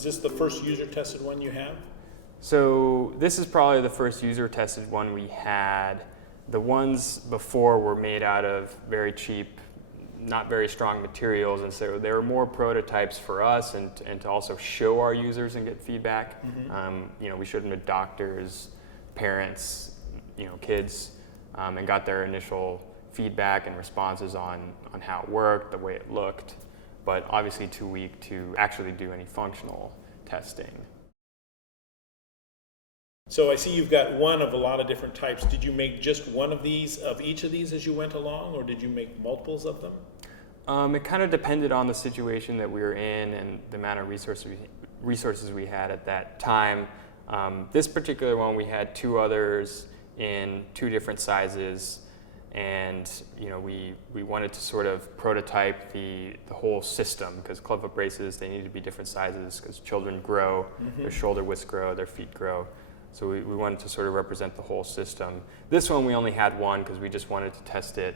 Is this the first user-tested one you have? So this is probably the first user-tested one we had. The ones before were made out of very cheap, not very strong materials, and so they were more prototypes for us and to also show our users and get feedback. We showed them to doctors, parents, kids, and got their initial feedback and responses on how it worked, the way it looked, but obviously too weak to actually do any functional testing. So I see you've got one of a lot of different types. Did you make just one of these, of each of these as you went along, or did you make multiples of them? It kind of depended on the situation that we were in and the amount of resources we had at that time. This particular one, we had two others in two different sizes, and we wanted to sort of prototype the whole system, because clubfoot braces, they need to be different sizes because children grow, their shoulder widths grow, their feet grow. So we wanted to sort of represent the whole system. This one we only had one because we just wanted to test it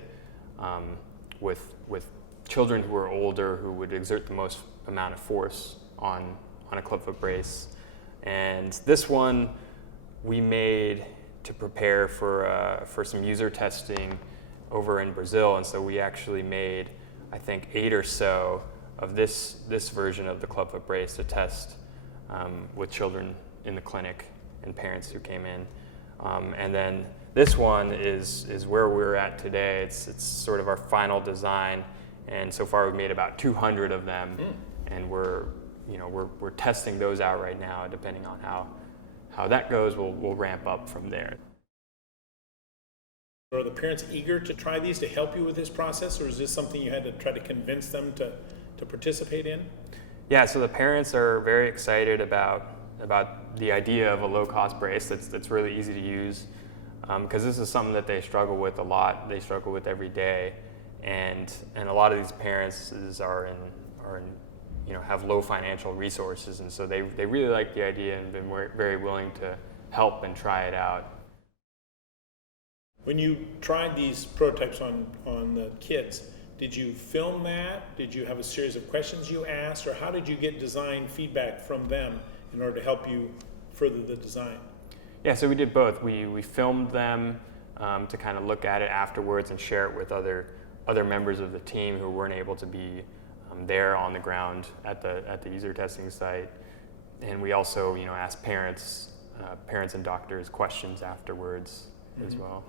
with children who are older, who would exert the most amount of force on a clubfoot brace. And this one we made to prepare for some user testing over in Brazil, and so we actually made, I think, 8 or so of this version of the clubfoot brace to test with children in the clinic and parents who came in. And then this one is where we're at today. It's sort of our final design, and so far we've made about 200 of them, and we're testing those out right now. Depending on how that goes, we'll ramp up from there. Are the parents eager to try these, to help you with this process, or is this something you had to try to convince them to participate in? Yeah, so the parents are very excited about the idea of a low-cost brace that's really easy to use, because this is something that they struggle with a lot. They struggle with every day, and a lot of these parents have low financial resources, and so they really like the idea and been very willing to help and try it out. When you tried these prototypes on the kids, did you film that? Did you have a series of questions you asked, or how did you get design feedback from them in order to help you further the design? Yeah, so we did both. We filmed them to kind of look at it afterwards and share it with other members of the team who weren't able to be there on the ground at the user testing site. And we also asked parents and doctors questions afterwards as well.